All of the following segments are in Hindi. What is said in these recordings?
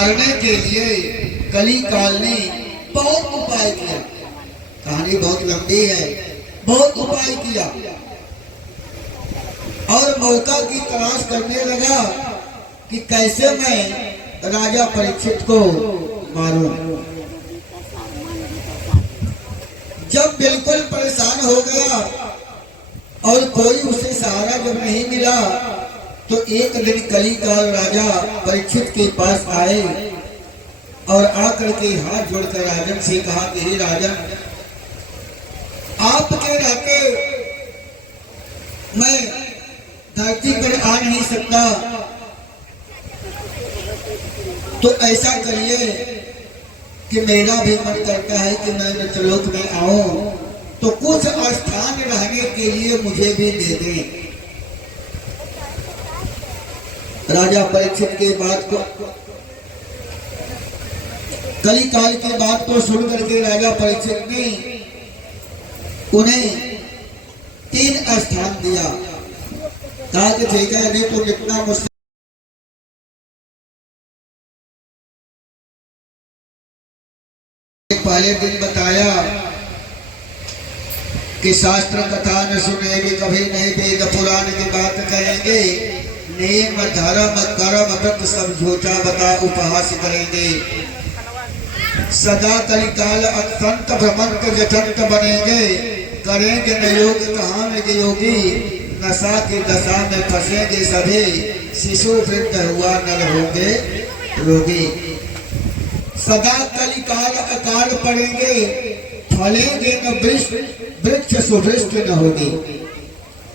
मारने के लिए कली काल ने बहुत उपाय किया। कहानी बहुत लंबी है, बहुत उपाय किया और मौका की तलाश करने लगा कि कैसे मैं राजा परीक्षित को मारूं। जब बिल्कुल परेशान हो गया और कोई उसे सहारा जब नहीं मिला तो एक दिन कलिकाल राजा परीक्षित के पास आए और आकर के हाथ जोड़कर राजन से कहा कि हे राजन, आपके रहते मैं धरती पर आ नहीं सकता, तो ऐसा करिए कि मेरा भी मन करता है कि मैं मृत्युलोक में आऊं, तो कुछ स्थान रहने के लिए मुझे भी दे दें। राजा परीक्षित के बात को, कलिकाल की बात को सुन करके राजा परीक्षित ने उन्हें 3 स्थान दिया। कहा कि ठीक है, यदि तुम इतना मुझसे पहले दिन बताया कि शास्त्र कथा न सुनेंगे कभी नहीं, वेद पुराण की बात कहेंगे, नेम धर्म कर्म व्रत सब झूठा बता उपहास करेंगे। सदा कलिकाल अत्यंत भ्रमंत जठंत बनेंगे, करेंगे न योग कहाँ में योगी, नशा की दशा में फंसेंगे सभी, शिशु वृद्ध हुआ नर होंगे रोगी। सदा कलिकाल अकाल पड़ेंगे, फलेंगे न वृक्ष सुवृष्ट न होगी।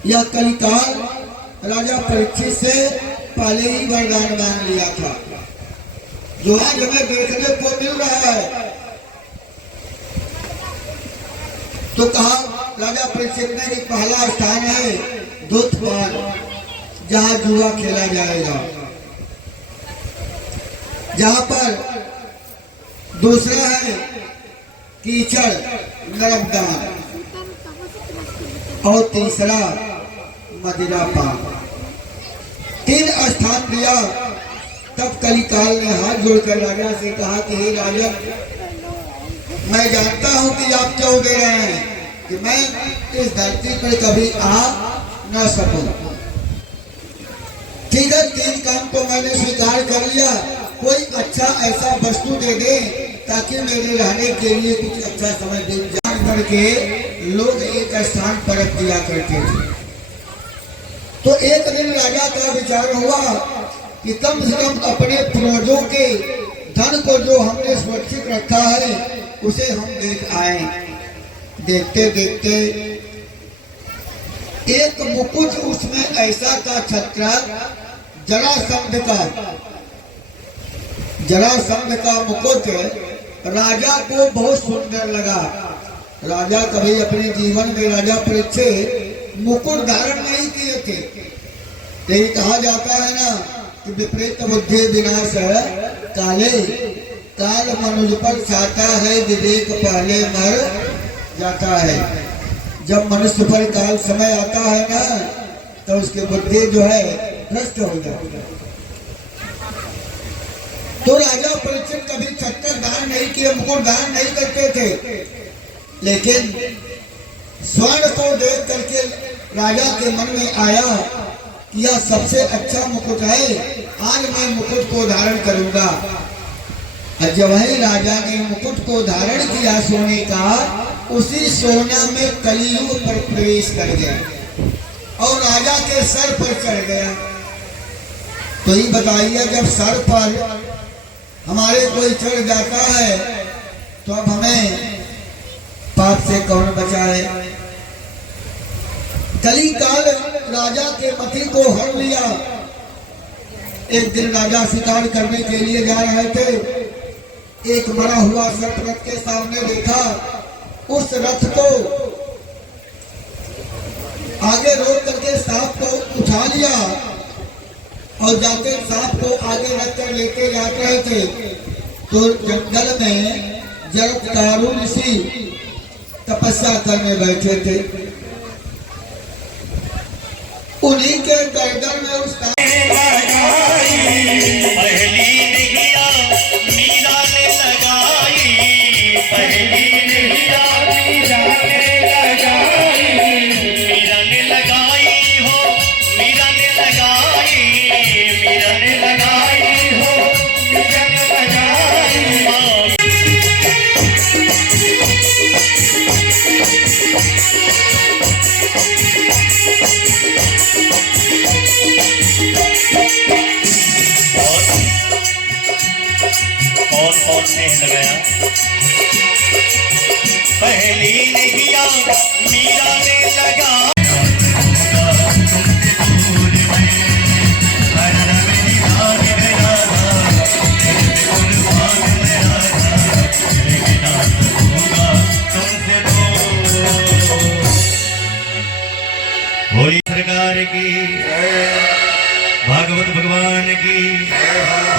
यह कलिकाल राजा परीक्षित से पहले ही वरदान मांग लिया था, जो आज हमें देखने को मिल रहा है। तो कहा राजा परीक्षित ने कि पहला स्थान है दूतपान, जहां जुआ खेला जाएगा। जहां पर दूसरा है कीचड़ नरकदान और तीसरा मदिरा पान। 3 स्थान दिया। तब कलिकाल ने हाथ जोड़कर राजा से कहा कि हे राजा, मैं जानता हूं कि आप क्यों दे रहे हैं कि मैं इस धरती पर कभी आ न सकूं। ठीक है, 3 काम तो मैंने स्वीकार कर लिया, कोई अच्छा ऐसा वस्तु दे दे ताकि मेरे रहने के लिए कुछ अच्छा समय दे। जान करके लोग एक स्थान पर दिया करते थे। तो एक दिन राजा का विचार हुआ कि कम से कम अपने पूर्वजों के धन को जो हमने सुरक्षित रखा है उसे हम देख आए। देखते देखते एक मुकुट उसमें ऐसा था छत्र, जरासंध का मुकुट राजा को बहुत सुंदर लगा। राजा कभी अपने जीवन में राजा परीक्षित मुकुट धारण नहीं किए थे। यही कहा जाता है ना कि विपरीत बुद्धि विनाश है काले, काल मनुज पर छाता है, विवेक पहले मर जाता है। जब मनुष्य पर काल समय आता है ना तो उसकी बुद्धि जो है भ्रष्ट हो जाती है। तो राजा परीक्षित कभी छत्र दान नहीं किए, मुकुट दान नहीं करते थे, लेकिन स्वर्ण को देख करके राजा के मन में आया कि यह सबसे अच्छा मुकुट है, आज मैं मुकुट को धारण करूंगा। जब वही राजा ने मुकुट को धारण किया सोने का, उसी सोना में कलियुग पर प्रवेश कर गया और राजा के सर पर चढ़ गया। तो ये बताइए, जब सर पर हमारे कोई चढ़ जाता है तो अब हमें पाप से कौन बचाए। कलिकाल राजा के मति को हर लिया। एक दिन राजा शिकार करने के लिए जा रहे थे, एक मरा हुआ सर्प रथ के सामने देखा। उस रथ को आगे रोक करके सांप को उठा लिया और जाते सांप को आगे रखकर लेके जा रहे थे तो जंगल में जरत्कारु ऋषि तपस्या करने बैठे थे। उन्हीं के गर्दन में उस कौन ने लगाया? पहली नैया मीरा ने लगा बोली सरकार की, भागवत भगवान की,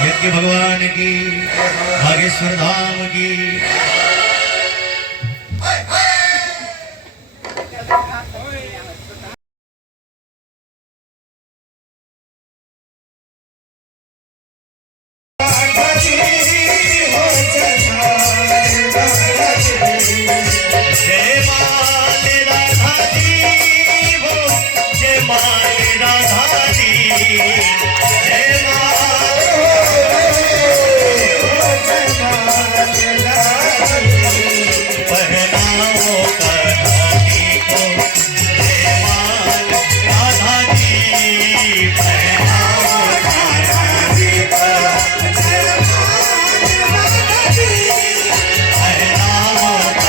यज्ञ भगवान की, भागेश्वर धाम की। जय माल राधा जी हो, जय माल राधा जी, जय माल पहनाओ कन्हैया को, जय माल राधा जी, पहनाओ कन्हैया को, पहनाओ कन्हैया को, जय माल पहनाओ राधा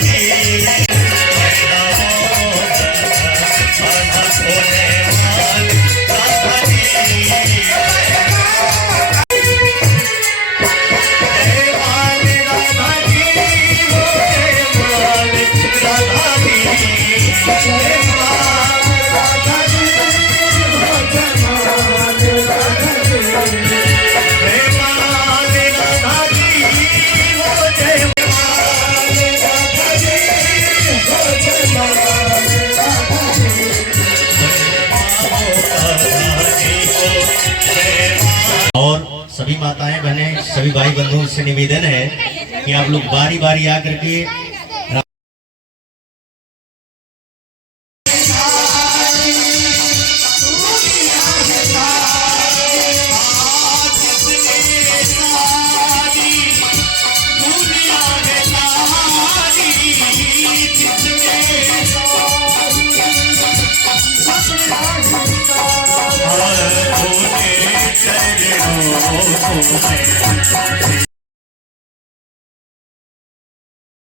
जी, पहनाओ राधा को, जय माल राधा जी, जय माल राधा जी हो, जय माल राधा जी, जय माल राधा जी हो, जय माल राधा जी, जय माल राधा जी हो, जय माल राधा जी हो, जय माल राधा जी, और सभी माताएं बहनें सभी भाई बंधुओं से निवेदन है कि आप लोग बारी बारी आकर के